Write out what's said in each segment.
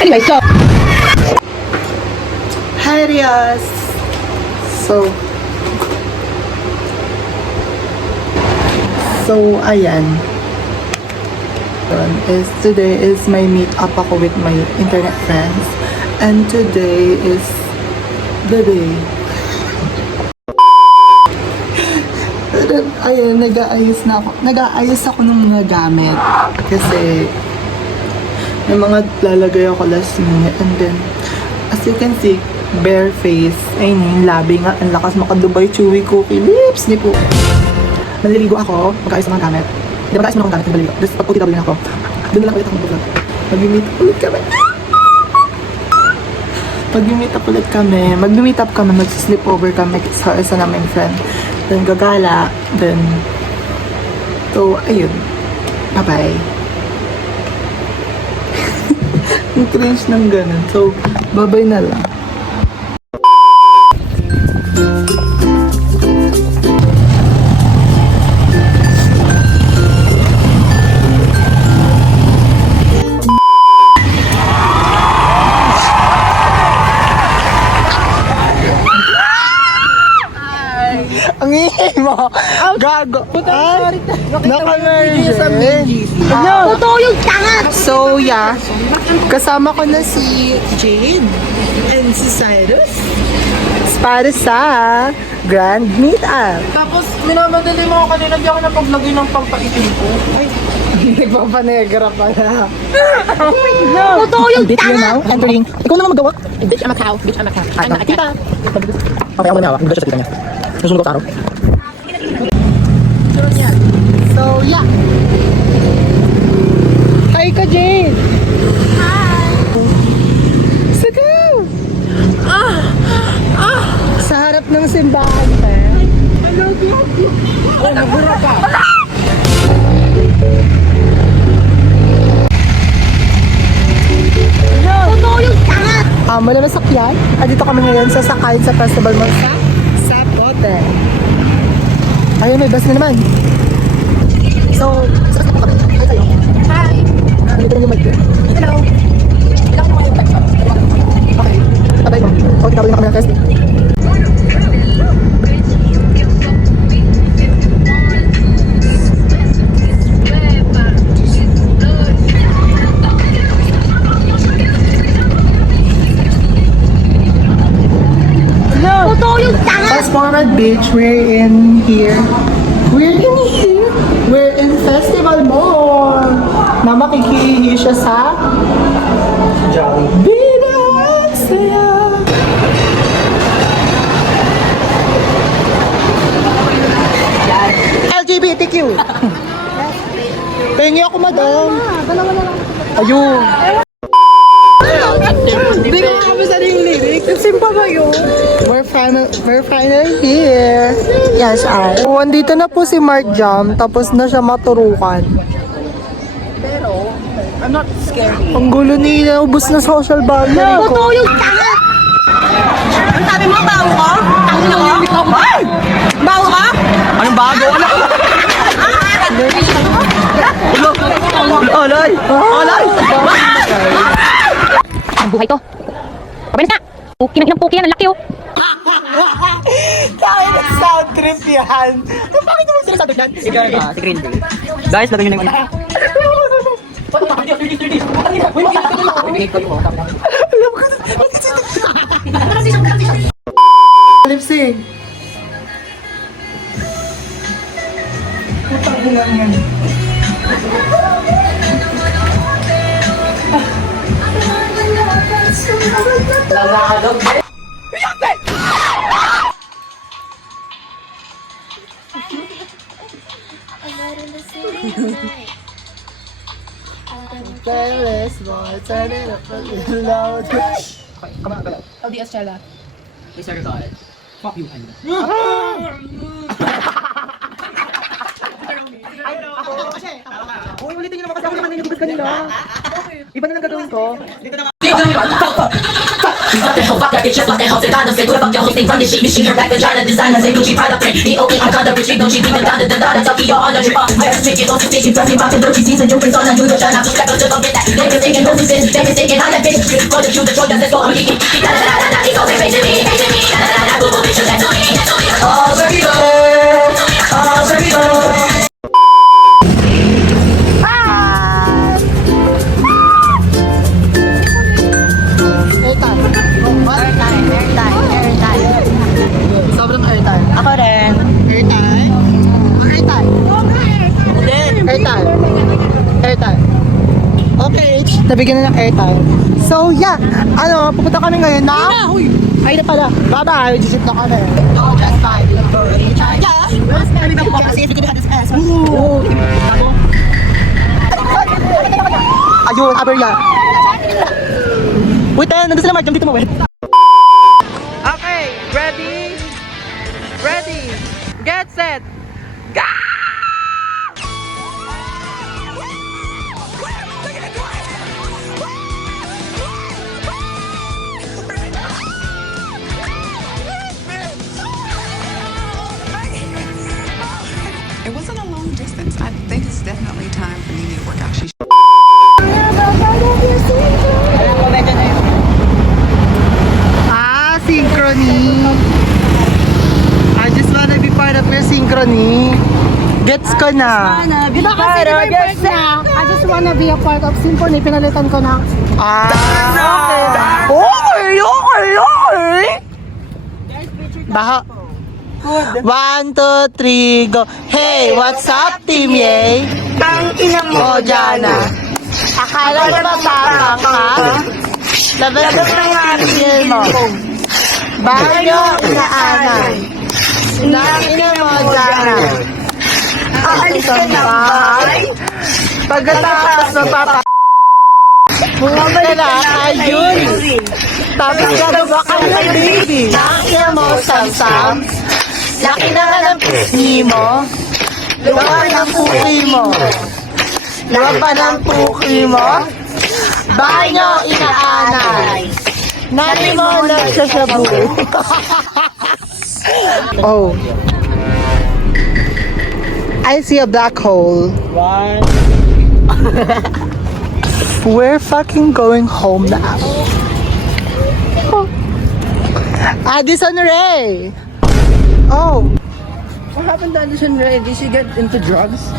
Anyway, so. Hi, Rias! So, ayan. Today is my meet up ako with my internet friends. And today is the day. Ayan, nag-aayos ako ng mga gamit. Kasi, may mga lalagay ako last minute. And then, as you can see, bare face. Ayun yung labi nga. Ang lakas makadubay chewy cookie lips. Di po. Maliligo ako. Mag-aayos ng mga gamit. Di ba mag-aayos mo ng gamit? Maliligo. Tapos pag OTW na ako, doon na lang ulit ako mag-vlog. Mag-meet up ulit kami. Mag-meet up kami. Mag-sleep over kami sa isa namin friend. Then gagala. Then, so, ayun. Bye-bye. Yung cringe ng ganun. So, bye-bye na lang. Ang ingay mo! Gago! Ay! Naka-emergency! Totoo yung tanga! So, yeah. Kasama ko na si Jade and si Cyrus para sa Grand Meetup. Tapos, minamadali mo ako kanina, di ako napaglagay ng pampaitim ko. Nagpapanegra pala. Totoo yung Bitch, you tanga! now entering. Ikaw naman magawa. Bitch, I'm a cow. Bitch, I'm a cow. I'm a tita. Okay, ako na hawak. Hindi siya sa tita niya. Nasunod ko sa araw. So, yeah. Hi ka, Jade! Hi! Sige! Sa harap ng simbahan, te. Oh, nabura ka! Totoo yung tanga! Wala na sakyan. Dito kami ngayon sa Sakayin sa Festival Mall sa Sapote. Ayun, may bus na naman. So, saan na kami? Hi kayo. Hi! Dito na yung mic. Hello! Ilang mo yung text? Okay. Patay mo. Okay, tawag na kami ng testing. Totoo yung tanga! Fast forward, bitch. We're in here. We're in Festival Mall. Na makikihi siya sa Binaxia. LGBTQ. Pengi ako, madam. Dalawa na lang. Ayun. Hindi ko kami sa yung lyrics. Simpa ba yun? We're finally here. Yes, I. Oh, andito na po si Mark Jam. Tapos na siya maturukan. Pero, I'm not scared. Ang gulo niya. Ubus na social battery ko. Totoo yung tanga! Ang sabi mo, bago ko? Ang ina ko? Ay! Bago ka? Anong bago? Alay! Alay! Ang buhay to. Pabinas na! Puki ng puki yan. Ang laki oh. Kaya nag-sound trip yan. Bakit naman sila sabi yan? Si Green Day. Guys, lagay nyo na yung Lip sync. Putang ina yan. Careless boy, turn it up a little louder. LDS Chela. Please God. Fuck you, Anna. Uy, ulitin nyo naman kasi ako naman yung kanina. Iba na lang gagawin ko. Fuck that hoe, fuck that bitch, just like that hoe, sit down and say, good fuck that hosting from the shit machine. Her back vagina designer, say Gucci Prada print. The okay, I got the retreat, don't she be the da Tokyo on the trip. I heard tricky, don't you pressing back, don't you see the jokers on the New York shine. I'm just back to go get that. They been thinking, don't you sit, they been thinking, I'm that bitch. Go to shoot the Trojan, let's go, I'm geeky. He's always facing me, boo boo, bitch, that's on me. Oh, baby, oh, baby, Sobrang airtime. Ako rin. Airtime? Airtime. Airtime. Airtime. Okay, nabigyan na ng airtime. So, yeah. Ano, pupunta kami ngayon na... Ay na pala. Bye-bye. Just na kami. Oh, just fine. Yeah. Kasi if you could have this ass. Ayun, aberya. Wait, nandun sila Mark. Dito mo, wait. Okay, ready? Ready. Get set. Go! It wasn't a long distance. I think it's definitely time for Nene to work out. She Synchrony. I just wanna be part of your synchrony. Gets ko na. Diba kasi gets na? I just wanna be a part of symphony. Pinalitan ko na. Okay. Baha. 1, 2, 3, go. Hey, what's up, Team Yay? Ang ina mo, Jana. Akala mo matapang ka? Labas ng apil mo. Bayo, inaanay. Ina mo, Jana. Aalis ka na bahay? Pagkatapos mo, papa. Bumabalik ka na, ayun. Tapos gagawa ka ng baby. Ina mo, Sam-Sam. Laki na nga ng pisngi mo. Luwa ng puki mo. Luwa pa ng puki mo. Banyo, inaanay. Nani mo nagsasabu. Oh. I see a black hole. We're fucking going home now. Addison Ray. Oh. What happened to Addison Rae? Did she get into drugs?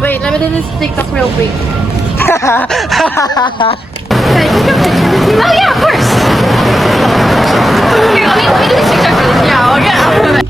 Wait, let me do this TikTok real quick. Oh yeah, of course. Here, let me do this TikTok real quick. Yeah, okay. I'll do that.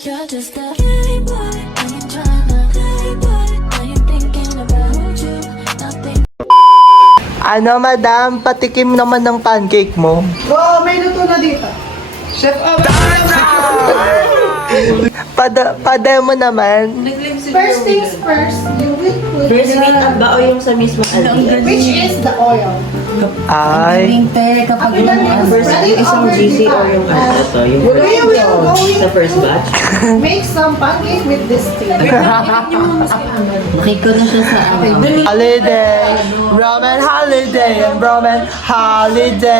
You're just a playboy, I ain't tryna playboy. I ain't thinking about you, nothing. Ano, madam? Patikim naman ng pancake mo. Wow, may luto na dito. Chef Ab. Pademo naman. First things first, you will put First meat at bao yung sa mismo which is the oil. Ay. Kapag yung isang GC or yung ito, yung We will first batch. make some pancake with this thing. Nakiko na siya sa Holiday. Roman holiday and Roman holiday.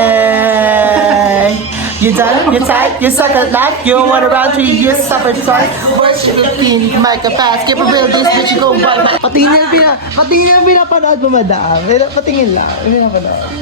You done, you tight, you suck at life, you don't want a round tree, you suffer twice. Worship the king, make a fast, keep a real this bitch, you go right. Patingin yung pinapanood mo, madam. Patingin lang, yung pinapanood.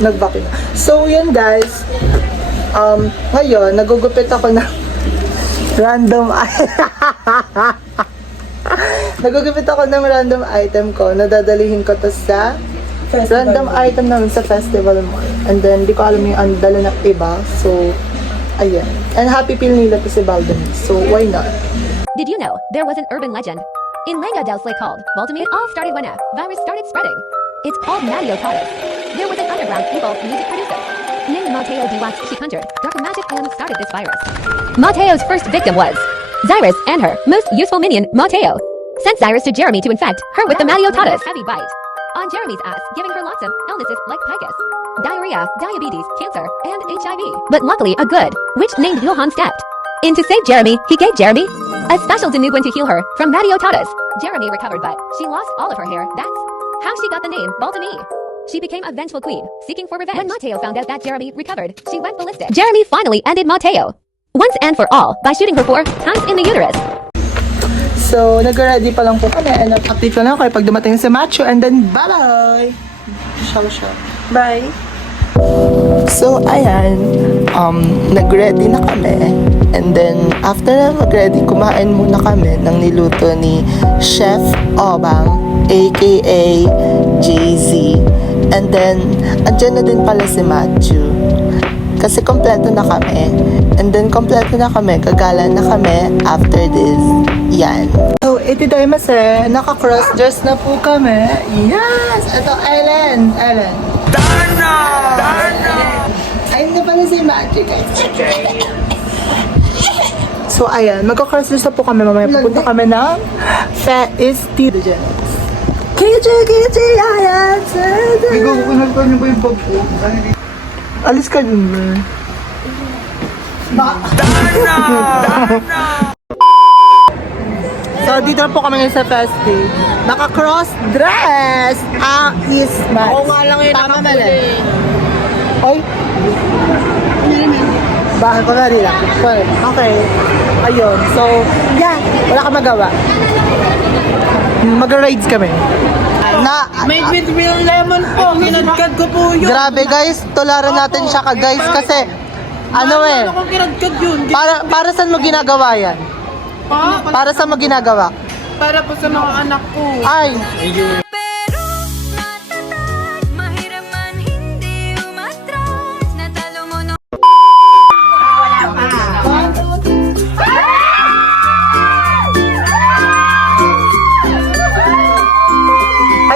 Nag-vacuum na. So, yun guys. Ngayon, nagugupit ako ng random nagugupit ako ng random item ko. Nadadalihin ko to sa random item namin sa festival mall. And then, di ko alam yung dala ng iba. So, ayan. And happy feel nila to si Baldamis. So, why not? Did you know there was an urban legend? In Langa del Slay called Baltimore, it all started when a virus started spreading. It's called Mario Taurus. There was an underground evil music producer named Mateo D. Watts. She conjured dark magic and started this virus. Mateo's first victim was Zyrus and her most useful minion, Mateo, sent Zyrus to Jeremy to infect her with the Mario Taurus heavy bite on Jeremy's ass, giving her lots of illnesses like picus, diarrhea, diabetes, cancer, and HIV. But luckily, a good witch named Johann stepped in to save Jeremy. He gave Jeremy a special Danuguin to heal her from Mario Taurus. Jeremy recovered, but she lost all of her hair. That's how she got the name Baltimore. She became a vengeful queen, seeking for revenge. When Mateo found out that Jeremy recovered, she went ballistic. Jeremy finally ended Mateo once and for all by shooting her 4 times in the uterus. So, nag-ready pa lang po kami. And update ko na kayo pag dumating si Macho. And then, bye-bye! Ciao. Bye! So, ayan. Nag-ready na kami. And then, after na mag-ready, kumain muna kami ng niluto ni Chef Obang, aka JZ. And then, andyan na din pala si Matthew. Kasi kompleto na kami. And then, kompleto na kami. Gagala na kami after this. Yan. So, itidaimasu. Naka-cross-dress na po kami. Yes! Ito, Ellen. Darna! Ayun na pala si Matthew, guys. So, ayan. Magka-cross-dress na po kami. Mamaya pupunta kami ng Festival. KJ, ayan! Ikaw, kunalpan niyo ba yung bag ko? Alis ka dun, man. So, dito na po kami ngayon sa festi. Naka-cross dress! Is Max. Ako nga lang yun nakamali. Oy! Bakit ko na rin lang? Sorry. Okay. Ayun. So, yeah. Wala ka magawa. Mag-rides kami. Made with real lemon po. Kinadkad ko po yun. Grabe guys, tularan natin siya guys kasi ano eh, Ano kung kinadkad yun? para saan mo ginagawa yan? Para saan mo ginagawa? Para po sa mga anak ko. Ay, Pero matatag, mahirap man hindi umatras. Natalo mo no.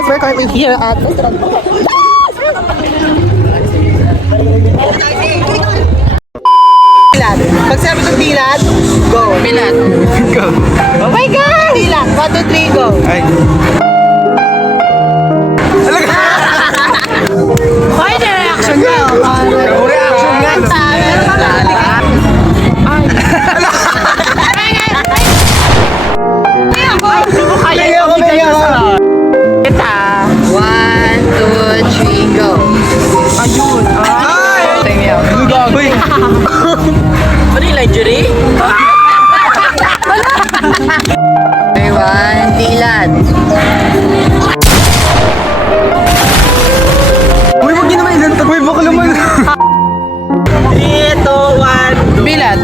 guys, we're currently here at Dilat. Pag sabi ng dilat, go. Dilat. Go. Oh my God! Dilat. 1, 2, 3, go. Ay. Hoy, reaction niya. Reaction niya. Ano yung lingerie? Everyone, dilat. Uy, wag niyo naman ilan. Uy, baka naman. 3, 2, 1. Bilat.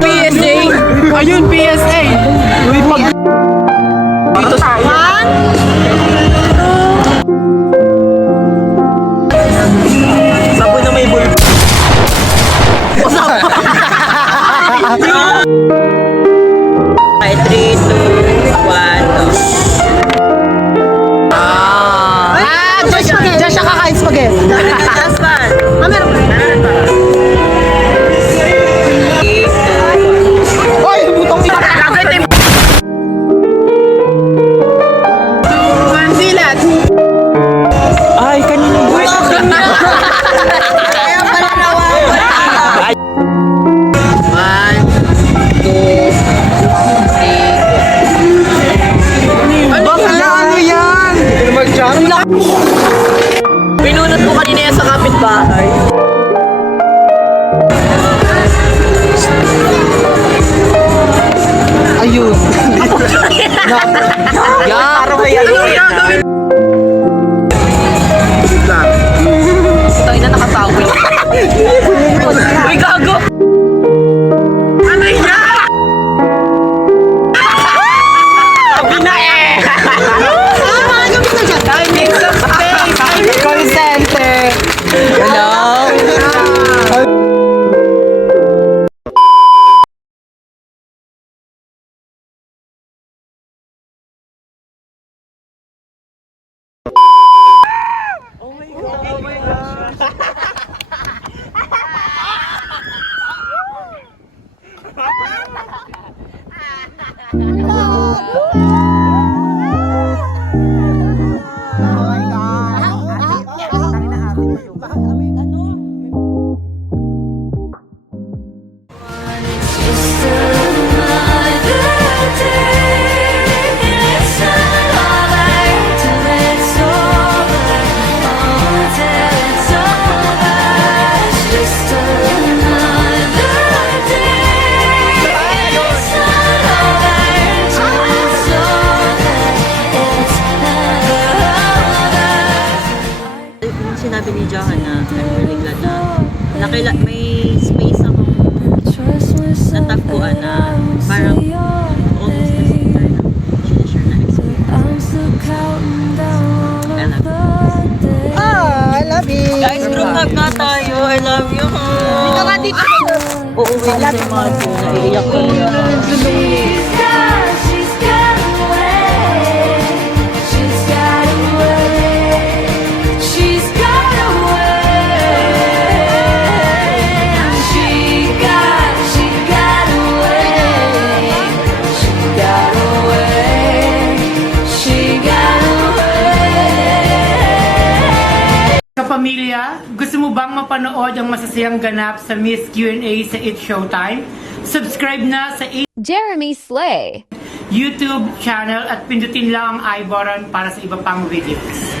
PSA. Ayun, PSA. Uy, pag... Dito sa sabon na may bulb. Ay, 3, 2, 1, Diyan siya kakain spaghetti. Last one. Meron pa. Oy, butong Para mayayain. Ito, ina nakatawi. Uy, gago! Ano yan? Sabi na eh! Timing sa space! Call center! Hello? Just another day. It's not over till it's over. Oh, till it's over. It's just another day. It's not over till it's over. It's never over. Yung sinabi ni Johanna, I'm really glad na may space akong natagpuan na parang almost the same na sinishare na experience. I love you! Guys, group hug na tayo. I love you. Dito nga dito! Uuwi na sa mga po. Naiiyak ko na. She's got away. She's got away. She's got away. She got away. She got away. She got away. Kapamilya, gusto mo bang mapanood ang masasayang ganap sa Miss Q&A sa It's Showtime? Subscribe na sa Jeremy Slay. YouTube channel at pindutin lang ang I button para sa iba pang videos.